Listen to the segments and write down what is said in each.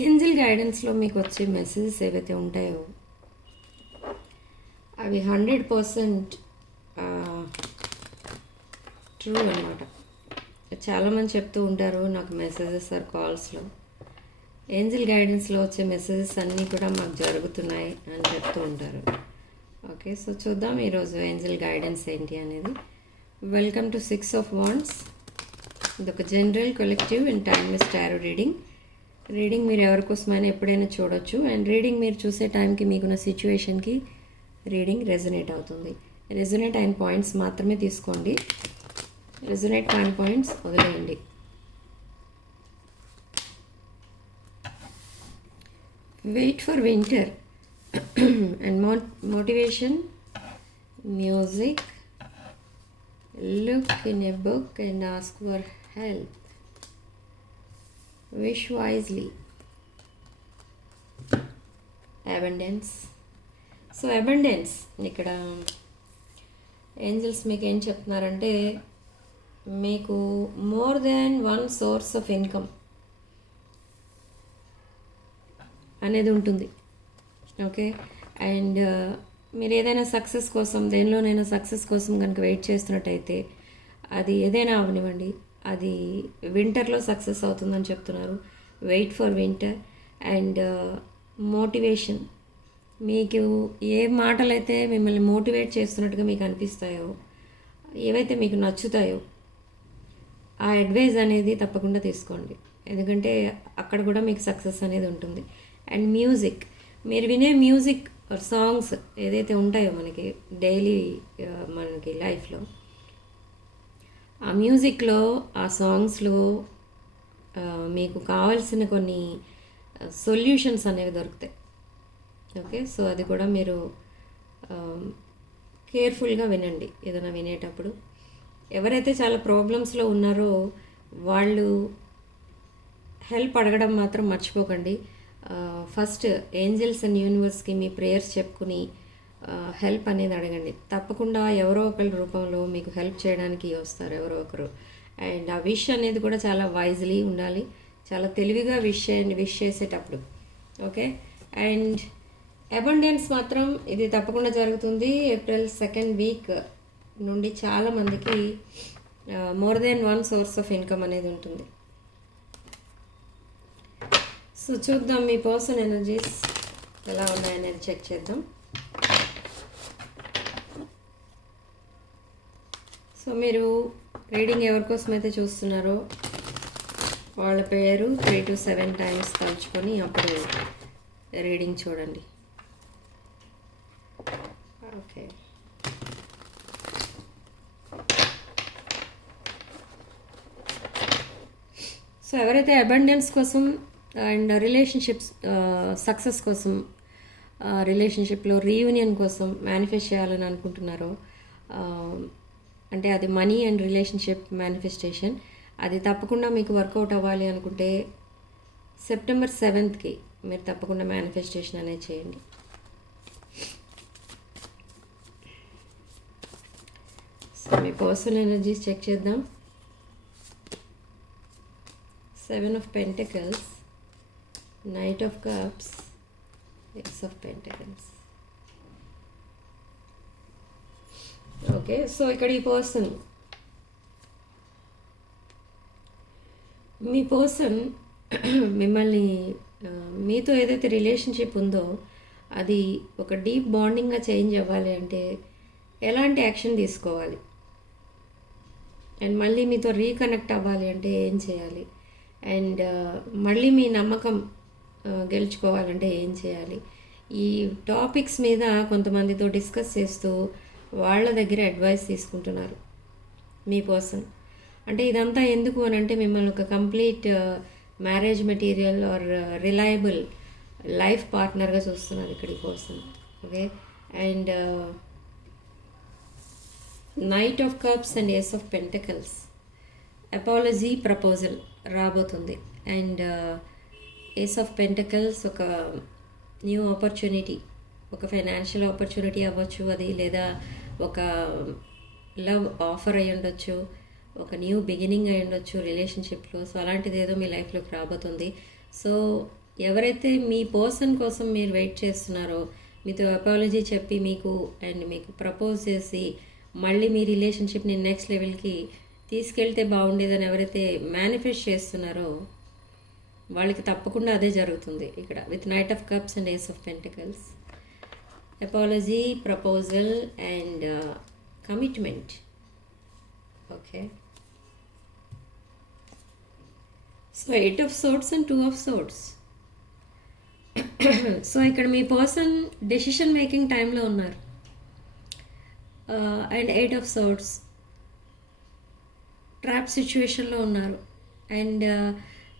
Angel గైడెన్స్లో మీకు వచ్చే messages ఏవైతే ఉంటాయో అవి హండ్రెడ్ పర్సెంట్ ట్రూ అనమాట చాలామంది చెప్తూ ఉంటారు నాకు మెసేజెస్ ఆర్ కాల్స్లో ఏంజిల్ గైడెన్స్లో వచ్చే మెసేజెస్ అన్నీ కూడా మాకు జరుగుతున్నాయి అని చెప్తూ ఉంటారు. ఓకే సో చూద్దాం ఈరోజు ఏంజిల్ గైడెన్స్ ఏంటి అనేది. Welcome to six of wands ఇది ఒక general collective and timeless tarot reading reading మీరు ఎవరికోసమైనా ఎప్పుడైనా చూడొచ్చు. అండ్ రీడింగ్ మీరు చూసే టైంకి మీకున్న సిచ్యువేషన్కి రీడింగ్ రెజనేట్ అవుతుంది. రెజనేట్ అయిన పాయింట్స్ మాత్రమే తీసుకోండి. రెజనేట్ కాని పాయింట్స్ వదిలేయండి. Wait for winter and mo motivation music look in a book and ask for help. Wish wisely abundance so abundance ఇక్కడ ఏంజల్స్ మీకు ఏం చెప్తున్నారంటే మీకు more than one source of income అనేది ఉంటుంది. ఓకే అండ్ uh, మీరు ఏదైనా సక్సెస్ కోసం దేనిలోనైనా సక్సెస్ కోసం కనుక వెయిట్ చేస్తున్నట్టయితే అది ఏదైనా అవనివ్వండి. అది వింటర్లో సక్సెస్ అవుతుందని చెప్తున్నారు. Wait for winter and motivation మీకు ఏ మాటలైతే మిమ్మల్ని మోటివేట్ చేస్తున్నట్టుగా మీకు అనిపిస్తాయో ఏవైతే మీకు నచ్చుతాయో ఆ అడ్వైజ్ అనేది తప్పకుండా తీసుకోండి. ఎందుకంటే అక్కడ కూడా మీకు సక్సెస్ అనేది ఉంటుంది. అండ్ మ్యూజిక్ మీరు వినే మ్యూజిక్ సాంగ్స్ ఏదైతే ఉంటాయో మనకి డైలీ uh, మనకి లైఫ్లో ఆ మ్యూజిక్లో ఆ సాంగ్స్లో మీకు కావాల్సిన కొన్ని సొల్యూషన్స్ అనేవి దొరుకుతాయి. ఓకే? సో అది కూడా మీరు కేర్ఫుల్గా వినండి ఏదైనా వినేటప్పుడు. ఎవరైతే చాలా ప్రాబ్లమ్స్లో ఉన్నారో వాళ్ళు హెల్ప్ అడగడం మాత్రం మర్చిపోకండి. ఫస్ట్ ఏంజల్స్ అండ్ యూనివర్స్కి మీ ప్రేయర్స్ చెప్పుకుని హెల్ప్ అనేది అడగండి. తప్పకుండా ఎవరో ఒకరి రూపంలో మీకు హెల్ప్ చేయడానికి వస్తారు ఎవరో ఒకరు. అండ్ ఆ విష్ అనేది కూడా చాలా వైజ్లీ ఉండాలి. చాలా తెలివిగా విష్ చేయండి విష్ చేసేటప్పుడు. ఓకే అండ్ అబండెన్స్ మాత్రం ఇది తప్పకుండా జరుగుతుంది. ఏప్రిల్ సెకండ్ వీక్ నుండి చాలామందికి more than one source of income అనేది ఉంటుంది. సో చూద్దాం మీ పర్సన్ ఎనర్జీస్ ఎలా ఉన్నాయనేది చెక్ చేద్దాం. సో మీరు రీడింగ్ ఎవరి కోసం అయితే చూస్తున్నారో వాళ్ళ పేరు త్రీ టు సెవెన్ టైమ్స్ తలుచుకొని అప్పుడు రీడింగ్ చూడండి. ఓకే. సో ఎవరైతే అబండెన్స్ కోసం అండ్ రిలేషన్షిప్స్ సక్సెస్ కోసం రిలేషన్షిప్లో రీయూనియన్ కోసం మేనిఫెస్ట్ చేయాలని అనుకుంటున్నారో అంటే అది మనీ అండ్ రిలేషన్షిప్ మేనిఫెస్టేషన్ అది తప్పకుండా మీకు వర్కౌట్ అవ్వాలి అనుకుంటే సెప్టెంబర్ సెవెంత్కి మీరు తప్పకుండా మేనిఫెస్టేషన్ అనేది చేయండి. సో మీ పర్సనల్ ఎనర్జీస్ చెక్ చేద్దాం. Seven of pentacles knight of cups X of pentacles okay so ఇక్కడ ఈ పర్సన్ మీ పర్సన్ మిమ్మల్ని మీతో ఏదైతే రిలేషన్షిప్ ఉందో అది ఒక డీప్ బాండింగ్గా చేంజ్ అవ్వాలి అంటే ఎలాంటి యాక్షన్ తీసుకోవాలి? అండ్ మళ్ళీ మీతో రీకనెక్ట్ అవ్వాలి అంటే ఏం చేయాలి? అండ్ మళ్ళీ మీ నమ్మకం గెలుచుకోవాలంటే ఏం చేయాలి? ఈ టాపిక్స్ మీద కొంతమందితో డిస్కస్ చేస్తూ వాళ్ళ దగ్గర అడ్వైస్ తీసుకుంటున్నారు. మీకోసం అంటే ఇదంతా ఎందుకు అని అంటే మిమ్మల్ని ఒక complete marriage material or reliable life పార్ట్నర్గా చూస్తున్నారు ఇక్కడి కోసం. Okay and knight of cups and ace of pentacles apology proposal రాబోతుంది. అండ్ ఏస్ ఆఫ్ పెంటకల్స్ ఒక న్యూ ఆపర్చునిటీ ఒక ఫైనాన్షియల్ ఆపర్చునిటీ అవ్వచ్చు అది లేదా ఒక లవ్ ఆఫర్ అయి ఉండొచ్చు ఒక న్యూ బిగినింగ్ అయి ఉండొచ్చు రిలేషన్షిప్లో. సో అలాంటిది ఏదో మీ లైఫ్లోకి రాబోతుంది. సో ఎవరైతే మీ పర్సన్ కోసం మీరు వెయిట్ చేస్తున్నారో మీతో అపాలజీ చెప్పి మీకు అండ్ మీకు ప్రపోజ్ చేసి మళ్ళీ మీ రిలేషన్షిప్ని నెక్స్ట్ లెవెల్కి తీసుకెళ్తే బాగుండేదని ఎవరైతే మేనిఫెస్ట్ చేస్తున్నారో వాళ్ళకి తప్పకుండా అదే జరుగుతుంది ఇక్కడ with knight of cups and ace of pentacles. Apology proposal and commitment okay so eight of swords and two of swords so ఇక్కడ మీ పర్సన్ డెసిషన్ మేకింగ్ టైంలో ఉన్నారు. And eight of swords trap సిచ్యువేషన్లో ఉన్నారు. అండ్ uh,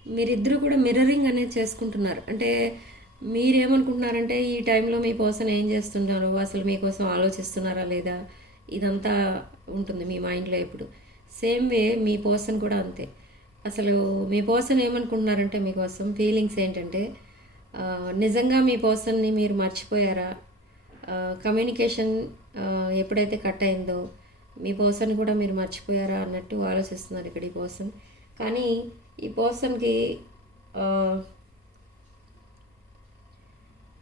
మీరిద్దరూ కూడా mirroring అనేది చేసుకుంటున్నారు. అంటే మీరేమనుకుంటున్నారంటే ఈ టైంలో మీ పర్సన్ ఏం చేస్తున్నారు అసలు మీకోసం ఆలోచిస్తున్నారా లేదా? ఇదంతా ఉంటుంది మీ మైండ్లో ఎప్పుడు సేమ్ వే మీ పర్సన్ కూడా అంతే. అసలు మీ పర్సన్ ఏమనుకుంటున్నారంటే మీకోసం ఫీలింగ్స్ ఏంటంటే నిజంగా మీ పర్సన్ని మీరు మర్చిపోయారా? కమ్యూనికేషన్ ఎప్పుడైతే కట్ అయిందో మీ పర్సన్ కూడా మీరు మర్చిపోయారా అన్నట్టు ఆలోచిస్తున్నారు ఇక్కడ ఈ పర్సన్. కానీ ఈ పర్సన్కి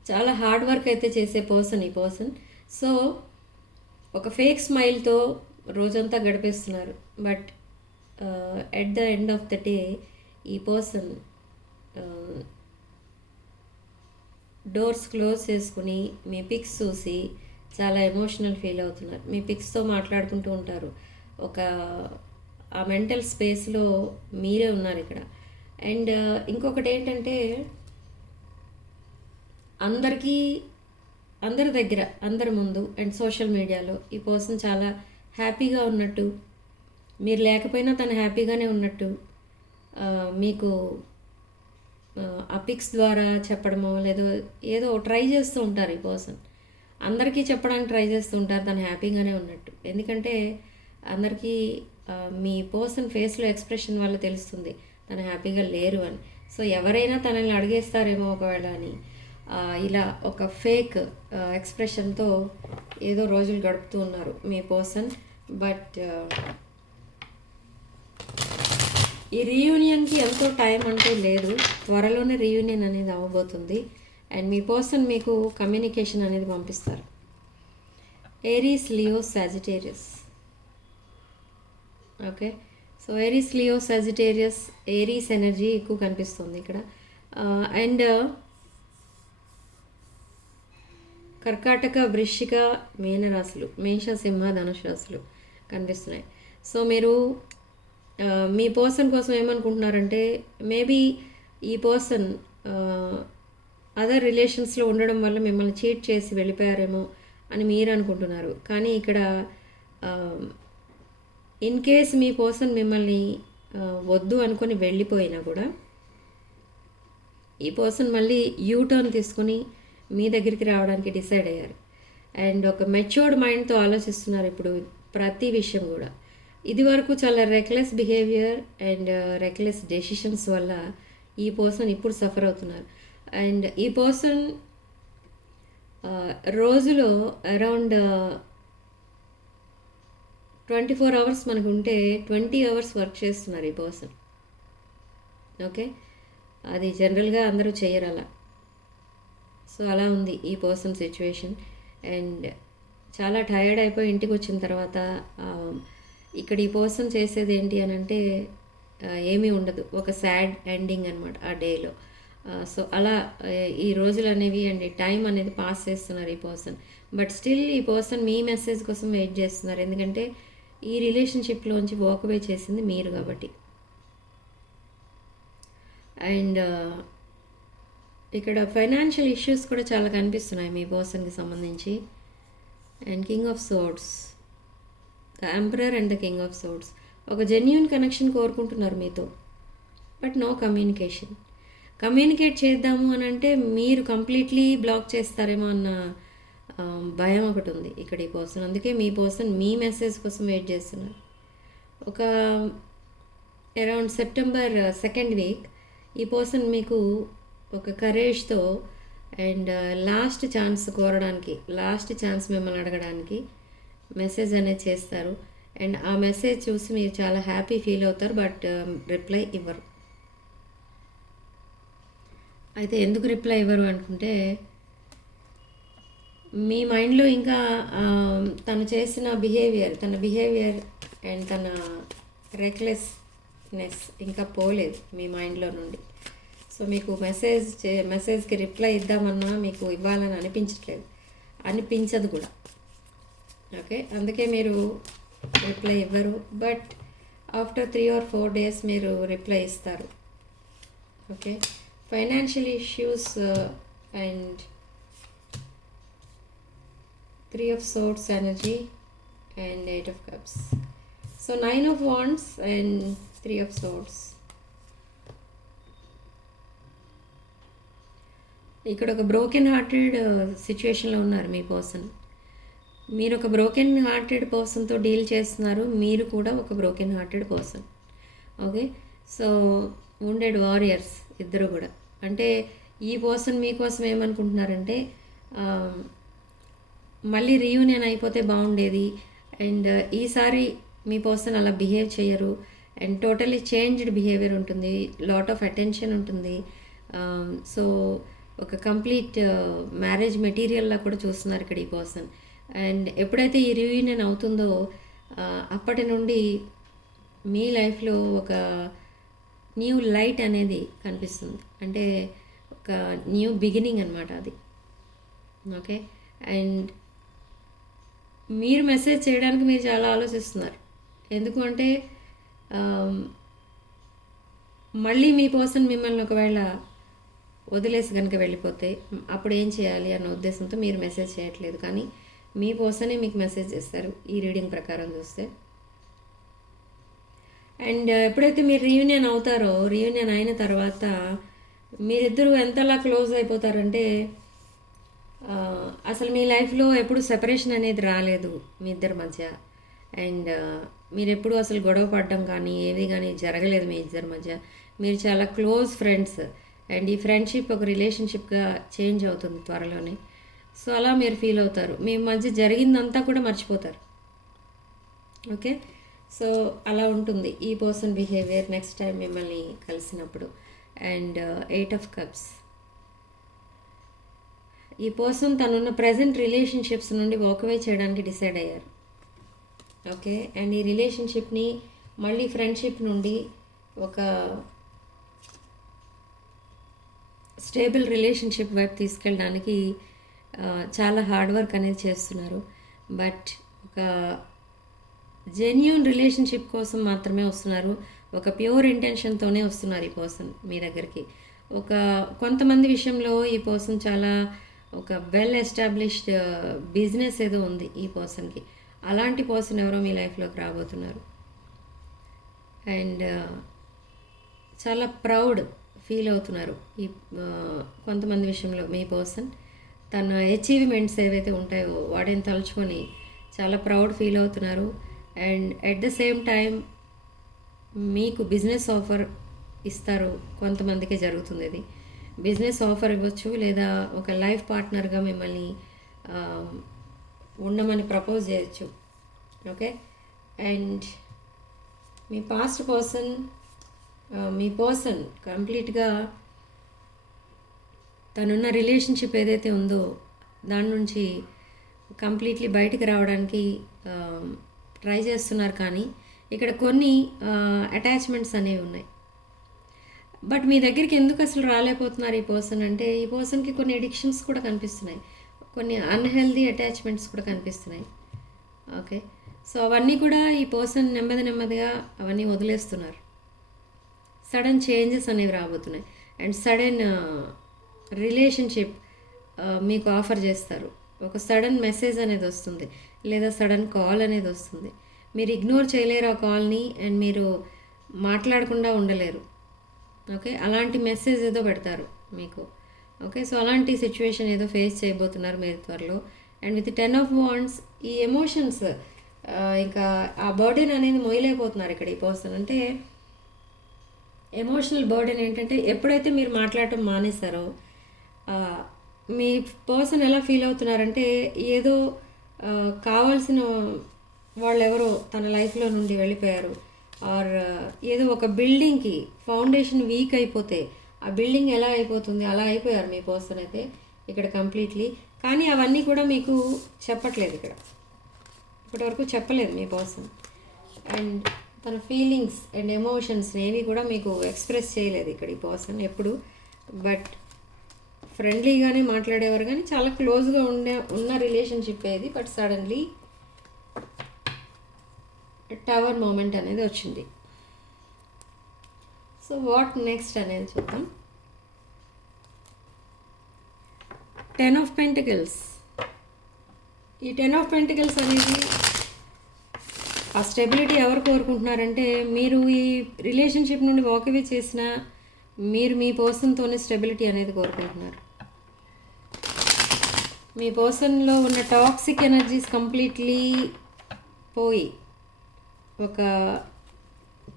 చాలా హార్డ్ వర్క్ అయితే చేసే పర్సన్ ఈ పర్సన్ సో ఒక ఫేక్ స్మైల్తో రోజంతా గడిపేస్తున్నారు. But at the end of the day ఈ పర్సన్ డోర్స్ క్లోజ్ చేసుకుని మీ పిక్స్ చూసి చాలా ఎమోషనల్ ఫీల్ అవుతున్నారు. మీ పిక్స్తో మాట్లాడుకుంటూ ఉంటారు. ఒక ఆ మెంటల్ స్పేస్లో మీరే ఉన్నారు ఇక్కడ. అండ్ uh, ఇంకొకటి ఏంటంటే అందరికీ అందరి దగ్గర అందరి ముందు అండ్ సోషల్ మీడియాలో ఈ పర్సన్ చాలా హ్యాపీగా ఉన్నట్టు మీరు లేకపోయినా తను హ్యాపీగానే ఉన్నట్టు మీకు ఆ, పిక్స్ ద్వారా చెప్పడమో లేదో ఏదో ట్రై చేస్తూ ఉంటారు ఈ పర్సన్. అందరికీ చెప్పడానికి ట్రై చేస్తూ ఉంటారు తను హ్యాపీగానే ఉన్నట్టు. ఎందుకంటే అందరికీ మీ పర్సన్ ఫేస్లో ఎక్స్ప్రెషన్ వల్ల తెలుస్తుంది తను హ్యాపీగా లేరు అని. సో ఎవరైనా తనని అడిగేస్తారేమో ఒకవేళ అని ఇలా ఒక ఫేక్ ఎక్స్ప్రెషన్తో ఏదో రోజులు గడుపుతూ ఉన్నారు మీ పర్సన్ బట్ ఈ రీయూనియన్కి ఎంతో టైం అంటూ లేదు. త్వరలోనే రీయూనియన్ అనేది అవ్వబోతుంది అండ్ మీ పర్సన్ మీకు కమ్యూనికేషన్ అనేది పంపిస్తారు. Aries Leo Sagittarius okay so Aries Leo Sagittarius Aries energy ఎక్కువ కనిపిస్తుంది ఇక్కడ. Uh, అండ్ కర్కాటక వృశ్చిక మీనరాశులు మేష సింహ ధనుష్ రాశులు కనిపిస్తున్నాయి. సో మీరు మీ పర్సన్ కోసం ఏమనుకుంటున్నారంటే మేబీ ఈ పర్సన్ అదర్ రిలేషన్స్లో ఉండడం వల్ల మిమ్మల్ని చీట్ చేసి వెళ్ళిపోయారేమో అని మీరు అనుకుంటున్నారు కానీ ఇక్కడ ఇన్ కేస్ మీ పర్సన్ మిమ్మల్ని వద్దు అనుకొని వెళ్ళిపోయినా కూడా ఈ పర్సన్ మళ్ళీ యూ టర్న్ తీసుకుని మీ దగ్గరికి రావడానికి డిసైడ్ అయ్యారు. అండ్ ఒక మెచ్యూర్డ్ మైండ్తో ఆలోచిస్తున్నారు ఇప్పుడు ప్రతి విషయం కూడా. ఇది వరకు చాలా reckless behaviour and reckless decisions వల్ల ఈ పర్సన్ ఇప్పుడు సఫర్ అవుతున్నారు. అండ్ ఈ పర్సన్ uh, రోజులో అరౌండ్ ట్వంటీ ఫోర్ అవర్స్ మనకు ఉంటే ట్వంటీ అవర్స్ వర్క్ చేస్తున్నారు ఈ పర్సన్ ఓకే అది జనరల్గా అందరూ చేయరు అలా. సో అలా ఉంది ఈ పర్సన్ సిచ్యువేషన్. అండ్ చాలా టైర్డ్ అయిపోయి ఇంటికి వచ్చిన తర్వాత ఇక్కడ ఈ పర్సన్ చేసేది ఏంటి అని అంటే ఏమీ ఉండదు. ఒక సాడ్ ఎండింగ్ అనమాట ఆ డేలో. సో అలా ఈ రోజులు అనేవి అండ్ టైం అనేది పాస్ చేస్తున్నారు ఈ పర్సన్. బట్ స్టిల్ ఈ పర్సన్ మీ మెసేజ్ కోసం వెయిట్ చేస్తున్నారు. ఎందుకంటే ఈ రిలేషన్షిప్లోంచి వాక్అవే చేసింది మీరు కాబట్టి. అండ్ ఇక్కడ ఫైనాన్షియల్ ఇష్యూస్ కూడా చాలా కనిపిస్తున్నాయి మీ పర్సన్కి సంబంధించి. And king of swords the emperor and the king of swords ఒక జెన్యున్ కనెక్షన్ కోరుకుంటున్నారు మీతో. బట్ నో కమ్యూనికేషన్ కమ్యూనికేట్ చేద్దాము అని అంటే మీరు కంప్లీట్లీ బ్లాక్ చేస్తారేమో అన్న um, భయం ఒకటి ఉంది ఇక్కడ ఈ పర్సన్ అందుకే మీ పర్సన్ మీ మెసేజ్ కోసం వెయిట్ చేస్తున్నారు. ఒక అరౌండ్ సెప్టెంబర్ సెకండ్ వీక్ ఈ పర్సన్ మీకు ఒక కరేజ్తో అండ్ లాస్ట్ ఛాన్స్ కోరడానికి లాస్ట్ ఛాన్స్ మిమ్మల్ని అడగడానికి మెసేజ్ అనేది చేస్తారు. అండ్ ఆ మెసేజ్ చూసి మీరు చాలా హ్యాపీ ఫీల్ అవుతారు బట్ రిప్లై um, ఇవ్వరు. అయితే ఎందుకు రిప్లై ఇవ్వరు అనుకుంటే మీ మైండ్లో ఇంకా um, తను చేసిన బిహేవియర్ తన బిహేవియర్ అండ్ తన రెక్లెస్నెస్ ఇంకా పోలేదు మీ మైండ్లో నుండి. సో మీకు మెసేజ్ చే మెసేజ్కి రిప్లై ఇద్దామన్నా మీకు ఇవ్వాలని అనిపించట్లేదు. అనిపించదు కూడా. ఓకే? అందుకే మీరు రిప్లై ఇవ్వరు. But after three or four days మీరు రిప్లై ఇస్తారు. Okay? Financial issues uh, and three of swords energy and eight of cups. So nine of wands and three of swords ఇక్కడ ఒక బ్రోకెన్ హార్టెడ్ సిచ్యువేషన్లో ఉన్నారు మీ person మీరు ఒక broken hearted పర్సన్తో deal చేస్తున్నారు మీరు కూడా ఒక broken hearted person okay so wounded warriors ఇద్దరు కూడా. అంటే ఈ పర్సన్ మీకోసం ఏమనుకుంటున్నారంటే um, మళ్ళీ రీయూనియన్ అయిపోతే బాగుండేది. అండ్ uh, ఈసారి మీ పర్సన్ అలా బిహేవ్ చేయరు. అండ్ టోటలీ చేంజ్డ్ బిహేవియర్ ఉంటుంది. లాట్ ఆఫ్ అటెన్షన్ ఉంటుంది. Um, సో ఒక కంప్లీట్ మ్యారేజ్ మెటీరియల్లా కూడా చూస్తున్నారు ఇక్కడ ఈ పర్సన్. అండ్ ఎప్పుడైతే ఈ రివ్యూనియన్ అవుతుందో అప్పటి నుండి మీ లైఫ్లో ఒక న్యూ లైట్ అనేది కనిపిస్తుంది. అంటే ఒక న్యూ బిగినింగ్ అనమాట అది. ఓకే? అండ్ మీరు మెసేజ్ చేయడానికి మీరు చాలా ఆలోచిస్తున్నారు. ఎందుకు అంటే మళ్ళీ మీ పర్సన్ మిమ్మల్ని ఒకవేళ వదిలేసి కనుక వెళ్ళిపోతే అప్పుడు ఏం చేయాలి అన్న ఉద్దేశంతో మీరు మెసేజ్ చేయట్లేదు. కానీ మీ పర్సనే మీకు మెసేజ్ చేస్తారు ఈ రీడింగ్ ప్రకారం చూస్తే. అండ్ uh, ఎప్పుడైతే మీరు రీయూనియన్ అవుతారో రీయూనియన్ అయిన తర్వాత మీరిద్దరూ ఎంతలా క్లోజ్ అయిపోతారంటే uh, అసలు మీ లైఫ్లో ఎప్పుడు సెపరేషన్ అనేది రాలేదు మీ ఇద్దరి మధ్య. అండ్ uh, మీరు ఎప్పుడు అసలు గొడవ పడడం కానీ ఏది కానీ జరగలేదు మీ ఇద్దరి మధ్య. మీరు చాలా క్లోజ్ ఫ్రెండ్స్ అండ్ ఈ ఫ్రెండ్షిప్ ఒక రిలేషన్షిప్గా చేంజ్ అవుతుంది త్వరలోనే. సో అలా మీరు ఫీల్ అవుతారు. మీ మధ్య జరిగిందంతా కూడా మర్చిపోతారు. ఓకే? సో అలా ఉంటుంది ఈ పర్సన్ బిహేవియర్ నెక్స్ట్ టైం మిమ్మల్ని కలిసినప్పుడు. అండ్ ఎయిట్ ఆఫ్ కప్స్ ఈ పర్సన్ తనున్న ప్రజెంట్ రిలేషన్షిప్స్ నుండి వాకవే చేయడానికి డిసైడ్ అయ్యారు. ఓకే? అండ్ ఈ రిలేషన్షిప్ని మళ్ళీ ఫ్రెండ్షిప్ నుండి ఒక స్టేబుల్ రిలేషన్షిప్ వైపు తీసుకెళ్ళడానికి చాలా హార్డ్ వర్క్ అనేది చేస్తున్నారు. బట్ ఒక జెన్యున్ రిలేషన్షిప్ కోసం మాత్రమే వస్తున్నారు. ఒక ప్యూర్ ఇంటెన్షన్తోనే వస్తున్నారు ఈ పర్సన్ మీ దగ్గరికి. ఒక కొంతమంది విషయంలో ఈ పర్సన్ చాలా ఒక వెల్ ఎస్టాబ్లిష్డ్ బిజినెస్ ఏదో ఉంది ఈ పర్సన్కి. అలాంటి పర్సన్ ఎవరో మీ లైఫ్లోకి రాబోతున్నారు. అండ్ చాలా ప్రౌడ్ ఫీల్ అవుతున్నారు. ఈ కొంతమంది విషయంలో మీ పర్సన్ తన అచీవ్మెంట్స్ ఏవైతే ఉంటాయో వాటిని తలుచుకొని చాలా ప్రౌడ్ ఫీల్ అవుతున్నారు. And at the same time మీకు బిజినెస్ ఆఫర్ ఇస్తారు కొంతమందికే జరుగుతుంది ఇది బిజినెస్ ఆఫర్ ఇవ్వచ్చు లేదా ఒక లైఫ్ పార్ట్నర్గా మిమ్మల్ని ఉండమని ప్రపోజ్ చేయొచ్చు. ఓకే? అండ్ మీ పాస్ట్ పర్సన్ మీ పర్సన్ కంప్లీట్గా తనున్న రిలేషన్షిప్ ఏదైతే ఉందో దాని నుంచి కంప్లీట్లీ బయటికి రావడానికి ట్రై చేస్తున్నారు కానీ ఇక్కడ కొన్ని అటాచ్మెంట్స్ అనేవి ఉన్నాయి. బట్ మీ దగ్గరికి ఎందుకు అసలు రాలేకపోతున్నారు ఈ పర్సన్ అంటే ఈ పర్సన్కి కొన్ని ఎడిక్షన్స్ కూడా కనిపిస్తున్నాయి. కొన్ని అన్హెల్దీ అటాచ్మెంట్స్ కూడా కనిపిస్తున్నాయి. ఓకే. సో అవన్నీ కూడా ఈ పర్సన్ నెమ్మది నెమ్మదిగా అవన్నీ వదిలేస్తున్నారు. సడన్ చేంజెస్ అనేవి రాబోతున్నాయి. అండ్ సడన్ రిలేషన్షిప్ మీకు ఆఫర్ చేస్తారు. ఒక సడన్ మెసేజ్ అనేది వస్తుంది. లేదా సడన్ కాల్ అనేది వస్తుంది. మీరు ఇగ్నోర్ చేయలేరు ఆ కాల్ని అండ్ మీరు మాట్లాడకుండా ఉండలేరు. ఓకే? అలాంటి మెసేజ్ ఏదో పెడతారు మీకు. ఓకే? సో అలాంటి సిచ్యువేషన్ ఏదో ఫేస్ చేయబోతున్నారు మీరు త్వరలో. And with ten of wands ఈ ఎమోషన్స్ ఇంకా ఆ బర్డెన్ అనేది మొయలేకపోతున్నారు ఇక్కడ ఈ పర్సన్. అంటే ఎమోషనల్ బర్డెన్ ఏంటంటే ఎప్పుడైతే మీరు మాట్లాడటం మానేశారో మీ పర్సన్ ఎలా ఫీల్ అవుతున్నారంటే ఏదో కావాల్సిన వాళ్ళు ఎవరో తన లైఫ్లో నుండి వెళ్ళిపోయారు. ఆర్ ఏదో ఒక బిల్డింగ్కి ఫౌండేషన్ వీక్ అయిపోతే ఆ బిల్డింగ్ ఎలా అయిపోతుంది? అలా అయిపోయారు మీ పర్సన్ అయితే ఇక్కడ కంప్లీట్లీ. కానీ అవన్నీ కూడా మీకు చెప్పట్లేదు ఇక్కడ. ఇప్పటివరకు చెప్పలేదు మీ పర్సన్. అండ్ తన ఫీలింగ్స్ అండ్ ఎమోషన్స్ ఏవి కూడా మీకు ఎక్స్ప్రెస్ చేయలేదు ఇక్కడ ఈ పర్సన్ ఎప్పుడు. బట్ ఫ్రెండ్లీగానే మాట్లాడేవారు కానీ చాలా క్లోజ్గా ఉండే ఉన్న రిలేషన్షిప్ ఏది. బట్ సడన్లీ టవర్ మూమెంట్ అనేది వచ్చింది. సో వాట్ నెక్స్ట్ అనేది చూద్దాం. టెన్ ఆఫ్ పెంటికల్స్ ఈ టెన్ ఆఫ్ పెంటికల్స్ అనేది ఆ స్టెబిలిటీ ఎవరు కోరుకుంటున్నారంటే మీరు ఈ రిలేషన్షిప్ నుండి వాకవే చేసిన మీరు మీ పర్సన్తోనే స్టెబిలిటీ అనేది కోరుకుంటున్నారు. మీ పర్సన్లో ఉన్న టాక్సిక్ ఎనర్జీస్ కంప్లీట్లీ పోయి ఒక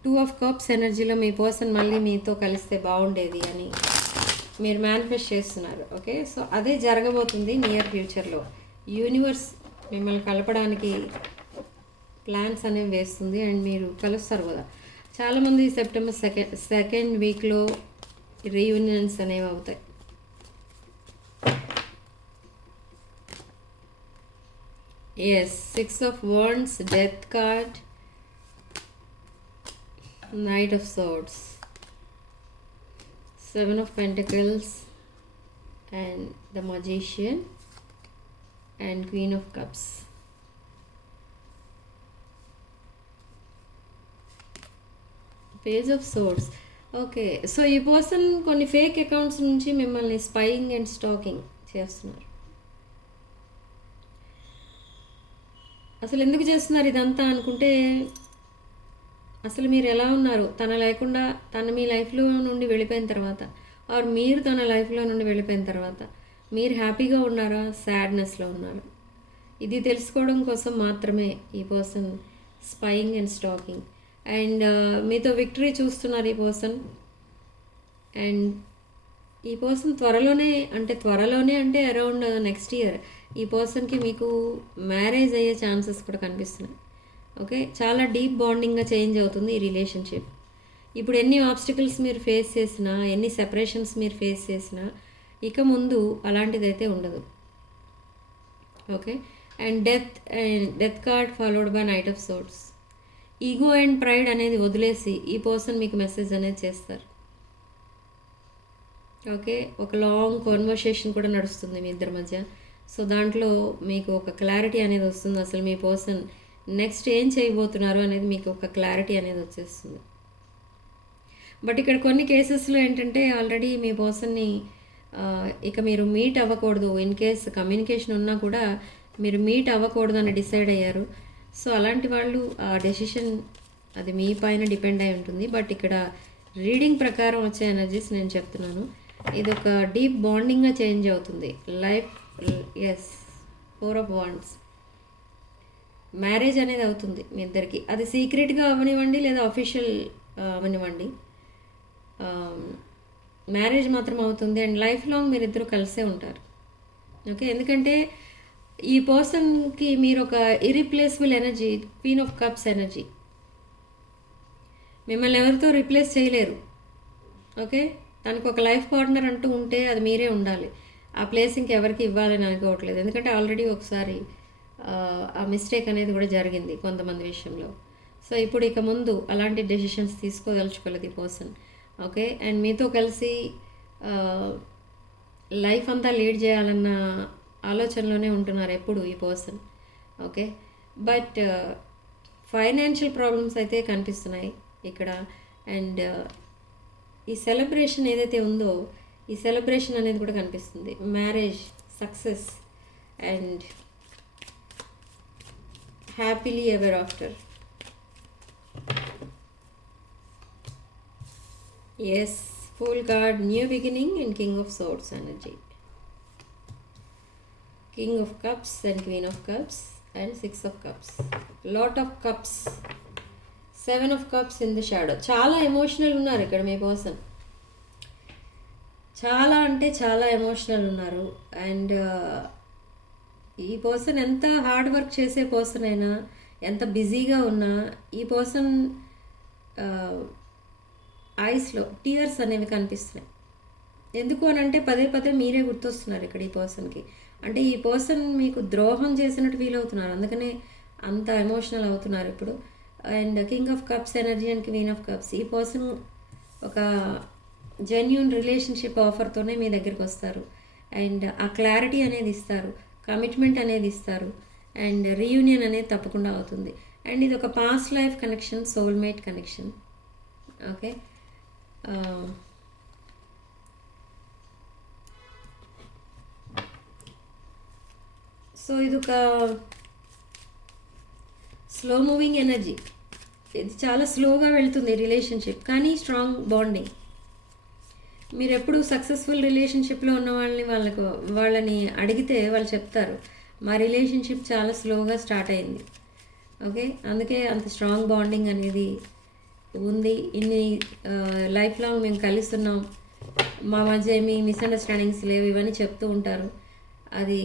టూ ఆఫ్ కప్స్ ఎనర్జీలో మీ పర్సన్ మళ్ళీ మీతో కలిస్తే బాగుండేది అని మీరు మేనిఫెస్ట్ చేస్తున్నారు. ఓకే? సో అదే జరగబోతుంది నియర్ ఫ్యూచర్లో. యూనివర్స్ మిమ్మల్ని కలపడానికి ప్లాన్స్ అనేవి వేస్తుంది అండ్ మీరు కలుస్తారు కదా. చాలామంది సెప్టెంబర్ సెకండ్ సెకండ్ వీక్లో రీయూనియన్స్ అనేవి అవుతాయి. Yes six of swords death card knight of swords seven of pentacles and the magician and queen of cups page of swords. Okay so ఈ పర్సన్ కొన్ని ఫేక్ అకౌంట్స్ నుంచి మిమ్మల్ని spying and stacking చేస్తున్నారు. అసలు ఎందుకు చేస్తున్నారు ఇదంతా అనుకుంటే అసలు మీరు ఎలా ఉన్నారు? తన లేకుండా తన మీ లైఫ్లో నుండి వెళ్ళిపోయిన తర్వాత ఆర్ మీరు తన లైఫ్లో నుండి వెళ్ళిపోయిన తర్వాత మీరు హ్యాపీగా ఉన్నారా? సాడ్నెస్లో ఉన్నారా? ఇది తెలుసుకోవడం కోసం మాత్రమే ఈ person spying and stalking. And uh, మీతో విక్టరీ చూస్తున్నారు ఈ పర్సన్ అండ్ ఈ పర్సన్ త్వరలోనే అంటే త్వరలోనే అంటే అరౌండ్ నెక్స్ట్ ఇయర్ ఈ పర్సన్కి మీకు మ్యారేజ్ అయ్యే ఛాన్సెస్ కూడా కనిపిస్తున్నాయి. ఓకే చాలా డీప్ బాండింగ్గా చేంజ్ అవుతుంది ఈ రిలేషన్షిప్ ఇప్పుడు ఎన్ని ఆబ్స్టికల్స్ మీరు ఫేస్ చేసినా ఎన్ని సెపరేషన్స్ మీరు ఫేస్ చేసినా ఇక ముందు అలాంటిదైతే ఉండదు. Okay and death and death card followed by knight of swords ego and pride అనేది వదిలేసి ఈ పర్సన్ మీకు మెసేజ్ అనేది చేస్తారు. ఓకే ఒక లాంగ్ కాన్వర్సేషన్ కూడా నడుస్తుంది మీ ఇద్దరి మధ్య. సో దాంట్లో మీకు ఒక క్లారిటీ అనేది వస్తుంది. అసలు మీ పర్సన్ నెక్స్ట్ ఏం చేయబోతున్నారు అనేది మీకు ఒక క్లారిటీ అనేది వచ్చేస్తుంది. బట్ ఇక్కడ కొన్ని కేసెస్లో ఏంటంటే ఆల్రెడీ మీ పర్సన్ని ఇక మీరు మీట్ అవ్వకూడదు. ఇన్ కేస్ కమ్యూనికేషన్ ఉన్నా కూడా మీరు మీట్ అవ్వకూడదు అని డిసైడ్ అయ్యారు. సో అలాంటి వాళ్ళు ఆ డెసిషన్ అది మీ పైన డిపెండ్ అయి ఉంటుంది. బట్ ఇక్కడ రీడింగ్ ప్రకారం వచ్చే ఎనర్జీస్ నేను చెప్తున్నాను. ఇది ఒక డీప్ బాండింగ్గా చేంజ్ అవుతుంది. Life yes four of wands marriage అనేది అవుతుంది మీ ఇద్దరికి. అది సీక్రెట్గా అవనివ్వండి లేదా అఫీషియల్ అవనివ్వండి. Um, మ్యారేజ్ మాత్రం అవుతుంది. అండ్ లైఫ్ లాంగ్ మీరిద్దరూ కలిసే ఉంటారు. ఓకే ఎందుకంటే ఈ పర్సన్కి మీరు ఒక irreplaceable energy queen of cups energy మిమ్మల్ని ఎవరితో రిప్లేస్ చేయలేరు. ఓకే? తనకు ఒక లైఫ్ పార్ట్నర్ అంటూ ఉంటే అది మీరే ఉండాలి. ఆ ప్లేస్ ఇంకెవరికి ఇవ్వాలని అనుకోవట్లేదు. ఎందుకంటే ఆల్రెడీ ఒకసారి ఆ మిస్టేక్ అనేది కూడా జరిగింది కొంతమంది విషయంలో. సో ఇప్పుడు ఇక ముందు అలాంటి డెసిషన్స్ తీసుకోదలుచుకోలేదు ఈ పర్సన్ ఓకే? అండ్ మీతో కలిసి లైఫ్ అంతా లీడ్ చేయాలన్న ఆలోచనలోనే ఉంటున్నారు ఎప్పుడు ఈ person. Okay? But financial problems అయితే కనిపిస్తున్నాయి ఇక్కడ. అండ్ ఈ సెలబ్రేషన్ ఏదైతే ఉందో ఈ సెలబ్రేషన్ అనేది కూడా కనిపిస్తుంది. Marriage success and happily ever after. Yes fool card new beginning and king of swords energy king of cups and queen of cups and six of cups lot of cups seven of cups in the shadow చాలా emotional ఉన్నారు ఇక్కడ మీ person చాలా అంటే చాలా emotional ఉన్నారు. And uh, ఈ person ఎంత హార్డ్ వర్క్ చేసే పర్సన్ అయినా ఎంత బిజీగా ఉన్నా ఈ పర్సన్ ఐస్లో టీయర్స్ అనేవి కనిపిస్తున్నాయి. ఎందుకు అని అంటే పదే పదే మీరే గుర్తొస్తున్నారు ఇక్కడ ఈ పర్సన్కి అంటే ఈ పర్సన్ మీకు ద్రోహం చేసినట్టు ఫీల్ అవుతున్నారు. అందుకనే అంత ఎమోషనల్ అవుతున్నారు ఇప్పుడు. And king of cups energy and queen of cups. ఈ పర్సన్ ఒక జెన్యున్ రిలేషన్షిప్ ఆఫర్తోనే మీ దగ్గరికి వస్తారు. అండ్ ఆ క్లారిటీ అనేది ఇస్తారు. కమిట్మెంట్ అనేది ఇస్తారు. అండ్ రీయూనియన్ అనేది తప్పకుండా అవుతుంది. అండ్ ఇది ఒక past life connection soulmate connection okay so ఇది ఒక స్లో మూవింగ్ ఎనర్జీ ఇది చాలా స్లోగా వెళ్తుంది రిలేషన్షిప్ కానీ స్ట్రాంగ్ బాండింగ్ మీరు ఎప్పుడు సక్సెస్ఫుల్ రిలేషన్షిప్లో ఉన్న వాళ్ళని వాళ్ళకు వాళ్ళని అడిగితే వాళ్ళు చెప్తారు మా రిలేషన్షిప్ చాలా స్లోగా స్టార్ట్ అయింది. ఓకే అందుకే అంత స్ట్రాంగ్ బాండింగ్ అనేది ఉంది. ఇన్ని లైఫ్ లాంగ్ మేము కలుస్తున్నాం. మా మధ్య ఏమి మిస్అండర్స్టాండింగ్స్ లేవు ఇవన్నీ చెప్తూ ఉంటారు. అది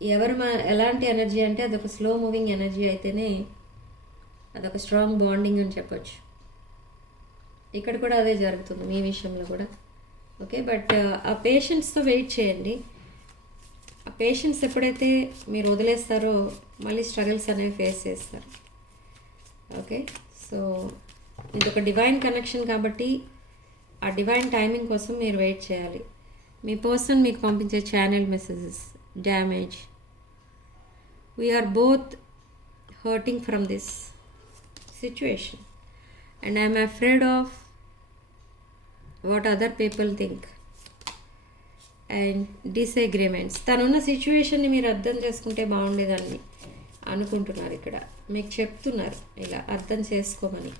ఎవరు మా ఎలాంటి ఎనర్జీ అంటే అదొక స్లో మూవింగ్ ఎనర్జీ అయితేనే అదొక స్ట్రాంగ్ బాండింగ్ అని చెప్పొచ్చు. ఇక్కడ కూడా అదే జరుగుతుంది మీ విషయంలో కూడా. ఓకే బట్ ఆ పేషెంట్స్తో వెయిట్ చేయండి. ఆ పేషెంట్స్ ఎప్పుడైతే మీరు వదిలేస్తారో మళ్ళీ స్ట్రగుల్స్ అనేవి ఫేస్ చేస్తారు. ఓకే సో ఇది ఒక డివైన్ కనెక్షన్ కాబట్టి ఆ డివైన్ టైమింగ్ కోసం మీరు వెయిట్ చేయాలి. మీ పర్సన్ మీకు పంపించే channel messages damage we're both hurting from this situation and I'm afraid of what other people think and disagreements తనున్న సిచ్యువేషన్ని మీరు అర్థం చేసుకుంటే బాగుండేదాన్ని అనుకుంటున్నారు ఇక్కడ. మీకు చెప్తున్నారు ఇలా అర్థం చేసుకోమని.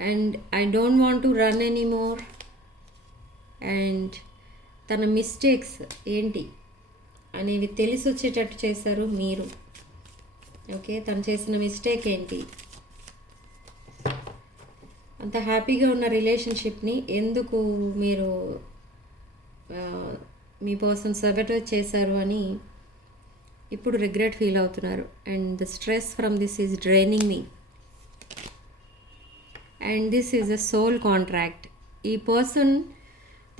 And I don't want to run any more and తన మిస్టేక్స్ ఏంటి అనేవి తెలిసి వచ్చేటట్టు చేశారు మీరు. ఓకే తను చేసిన మిస్టేక్ ఏంటి? అంత హ్యాపీగా ఉన్న రిలేషన్షిప్ని ఎందుకు మీరు మీ పర్సన్ సబెటర్ చేశారు అని ఇప్పుడు రిగ్రెట్ ఫీల్ అవుతున్నారు. And the stress from this is draining me and this is a soul contract ఈ పర్సన్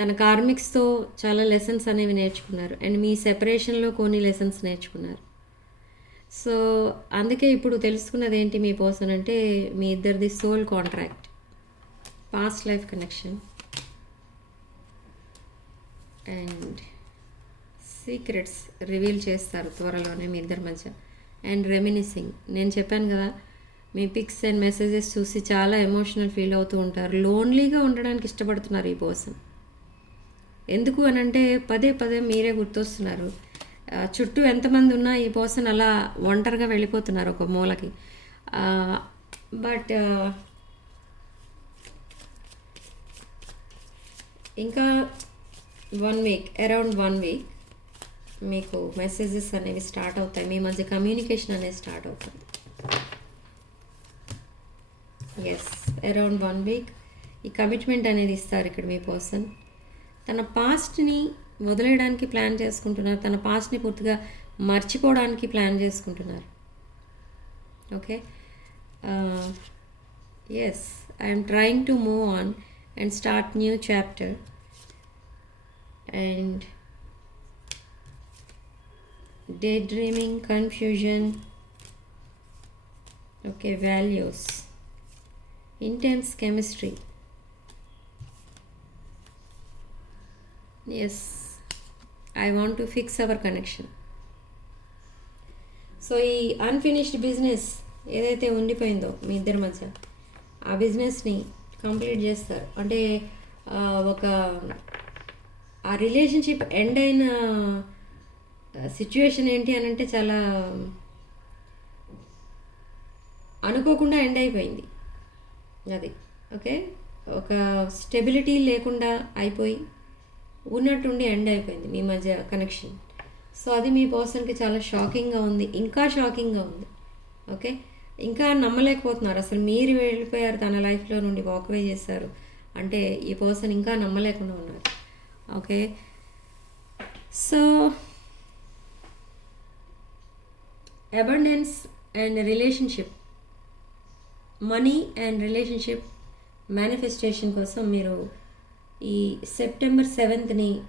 తన కార్మిక్స్తో చాలా లెసన్స్ అనేవి నేర్చుకున్నారు. అండ్ మీ సెపరేషన్లో కొన్ని లెసన్స్ నేర్చుకున్నారు. సో అందుకే ఇప్పుడు తెలుసుకున్నది ఏంటి మీ పర్సన్ అంటే మీ ఇద్దరిది soul contract past life connection and secrets reveal చేస్తారు త్వరలోనే మీ ఇద్దరి మధ్య. అండ్ రెమినిసింగ్ నేను చెప్పాను కదా మీ పిక్స్ అండ్ మెసేజెస్ చూసి చాలా ఎమోషనల్ ఫీల్ అవుతూ ఉంటారు. లోన్లీగా ఉండడానికి ఇష్టపడుతున్నారు ఈ పర్సన్ ఎందుకు అని అంటే పదే పదే మీరే గుర్తొస్తున్నారు. చుట్టూ ఎంతమంది ఉన్నా ఈ పర్సన్ అలా ఒంటరిగా వెళ్ళిపోతున్నారు ఒక మూలకి. బట్ ఇంకా one week around one week మీకు మెసేజెస్ అనేవి స్టార్ట్ అవుతాయి. మీ మధ్య కమ్యూనికేషన్ అనేది స్టార్ట్ అవుతుంది. ఎస్ అరౌండ్ వన్ వీక్ ఈ కమిట్మెంట్ అనేది ఇస్తారు ఇక్కడ మీ పర్సన్. తన పాస్ట్ని వదిలేయడానికి ప్లాన్ చేసుకుంటున్నారు. తన పాస్ట్ని పూర్తిగా మర్చిపోవడానికి ప్లాన్ చేసుకుంటున్నారు. Okay? Yes I'm trying to move on and start new chapter and daydreaming confusion okay values intense chemistry yes I want to fix our connection so ఈ అన్ఫినిష్డ్ బిజినెస్ ఏదైతే ఉండిపోయిందో మీ ఇద్దరి మధ్య ఆ బిజినెస్ని కంప్లీట్ చేస్తారు. అంటే ఒక ఆ రిలేషన్షిప్ ఎండ్ అయిన సిచ్యువేషన్ ఏంటి అని అంటే చాలా అనుకోకుండా ఎండ్ అయిపోయింది. అది. ఓకే? ఒక స్టెబిలిటీ లేకుండా అయిపోయి ఉన్నట్టుండి ఎండ్ అయిపోయింది మీ మధ్య కనెక్షన్ సో అది మీ పర్సన్కి చాలా షాకింగ్గా ఉంది. ఇంకా షాకింగ్గా ఉంది. ఓకే? ఇంకా నమ్మలేకపోతున్నారు. అసలు మీరు వెళ్ళిపోయారు తన లైఫ్లో నుండి వాక్వే చేశారు. అంటే ఈ పర్సన్ ఇంకా నమ్మలేకుండా ఉన్నారు. Okay? So abundance and relationship money and relationship manifestation కోసం మీరు ఈ సెప్టెంబర్ సెవెంత్ని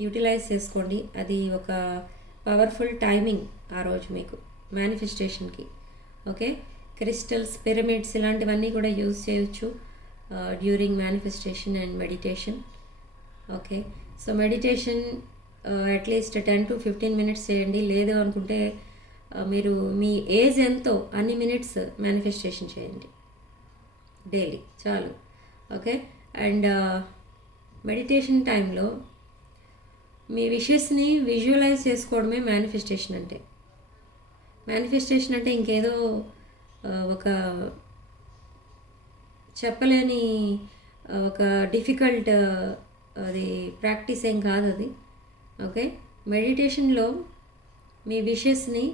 యూటిలైజ్ చేసుకోండి. అది ఒక పవర్ఫుల్ టైమింగ్ ఆ రోజు మీకు మేనిఫెస్టేషన్కి. ఓకే? క్రిస్టల్స్ పిరమిడ్స్ ఇలాంటివన్నీ కూడా యూజ్ చేయొచ్చు during manifestation and meditation. Okay? So meditation at least ten to fifteen minutes చేయండి. లేదు అనుకుంటే మీరు మీ ఏజ్ ఎంతో అన్ని మినిట్స్ మేనిఫెస్టేషన్ చేయండి. డైలీ చాలు. ఓకే? అండ్ మెడిటేషన్ టైంలో మీ విషెస్ని విజువలైజ్ చేసుకోవడమే మేనిఫెస్టేషన్ అంటే. మేనిఫెస్టేషన్ అంటే ఇంకేదో ఒక చెప్పలేని ఒక డిఫికల్ట్ అది ప్రాక్టీస్ ఏం కాదు అది. ఓకే మెడిటేషన్లో మీ విషెస్ని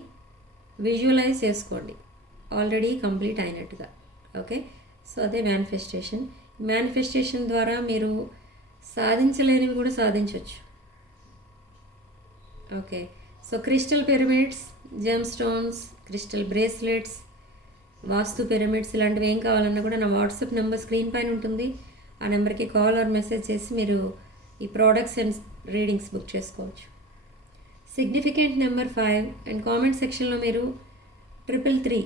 విజువలైజ్ చేసుకోండి. ఆల్రెడీ కంప్లీట్ అయినట్టుగా. ఓకే సో అదే మేనిఫెస్టేషన్ మేనిఫెస్టేషన్ ద్వారా మీరు సాధించలేనివి కూడా సాధించవచ్చు okay. So crystal pyramids gem stones crystal bracelets vastu pyramids ఇలాంటివి ఏం కావాలన్నా కూడా నా వాట్సాప్ నెంబర్ స్క్రీన్ పైన ఉంటుంది. ఆ నెంబర్కి కాల్ ఆర్ మెసేజ్ చేసి మీరు ఈ ప్రోడక్ట్స్ అండ్ రీడింగ్స్ బుక్ చేసుకోవచ్చు. Significant number five and comment సెక్షన్లో మీరు ట్రిపుల్ త్రీ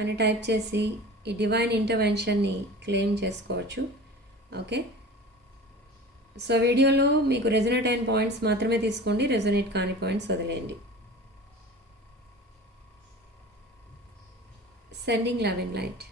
అని టైప్ చేసి ఈ డివైన్ ఇంటర్వెన్షన్ని క్లెయిమ్ చేసుకోవచ్చు. ఓకే. సో వీడియోలో మీకు రెజనేట్ అయిన పాయింట్స్ మాత్రమే తీసుకోండి రెజనేట్ కాని పాయింట్స్ వదిలేయండి. Sending love and light